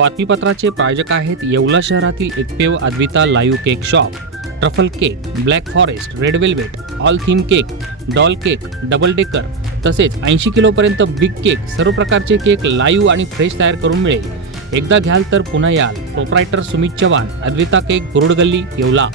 बातमीपत्राचे प्रायोजक आहेत येवला शहरातील एकपेव Advita live cake shop. Truffle cake black forest red velvet all theme cake doll cake double decker तसेच ऐंशी किलोपर्यंत बिग केक सर्व प्रकारचे केक लाईव्ह आणि फ्रेश तयार करून मिळेल. एकदा घ्याल तर पुन्हा याल. Proprietor Sumit Chavan Advita cake Gurudgalli Yeola.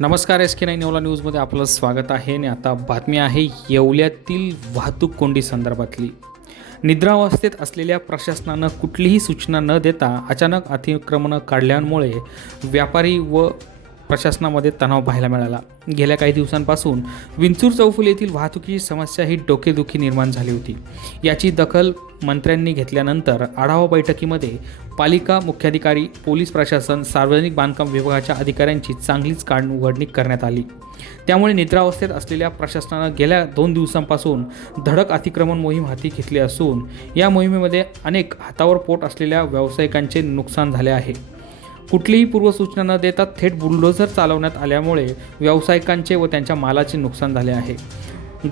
नमस्कार एस के नाईन येवला न्यूजमध्ये आपलं स्वागत आहे आणि आता बातमी आहे येवल्यातील वाहतूक कोंडी संदर्भातली. निद्रावस्थेत असलेल्या प्रशासनानं कुठलीही सूचना न देता अचानक अतिक्रमणं काढल्यामुळे व्यापारी व प्रशासनामध्ये तणाव पाहायला मिळाला. गेल्या काही दिवसांपासून विंचूर चौफुली येथील वाहतुकीची समस्या ही डोकेदुखी निर्माण झाली होती. याची दखल मंत्र्यांनी घेतल्यानंतर आढावा बैठकीमध्ये पालिका मुख्याधिकारी पोलीस प्रशासन सार्वजनिक बांधकाम विभागाच्या अधिकाऱ्यांची चांगलीच काढउघडणी करण्यात आली. त्यामुळे निद्रावस्थेत असलेल्या प्रशासनानं गेल्या दोन दिवसांपासून धडक अतिक्रमण मोहीम हाती घेतली असून या मोहिमेमध्ये अनेक हातावर पोट असलेल्या व्यावसायिकांचे नुकसान झाले आहे. कुठलीही पूर्वसूचना न देता थेट बुलडोझर चालवण्यात आल्यामुळे व्यावसायिकांचे व त्यांच्या मालाचे नुकसान झाले आहे.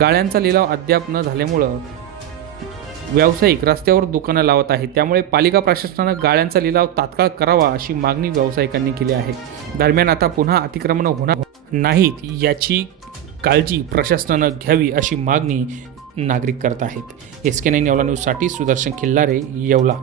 गाळ्यांचा लिलाव अद्याप न झाल्यामुळं व्यावसायिक रस्त्यावर दुकानं लावत आहेत. त्यामुळे पालिका प्रशासनानं गाळ्यांचा लिलाव तात्काळ करावा अशी मागणी व्यावसायिकांनी केली आहे. दरम्यान आता पुन्हा अतिक्रमणं होणार नाहीत याची काळजी प्रशासनानं घ्यावी अशी मागणी नागरिक करत आहेत. एस के नाईन येवला न्यूजसाठी सुदर्शन खिल्लारे येवला.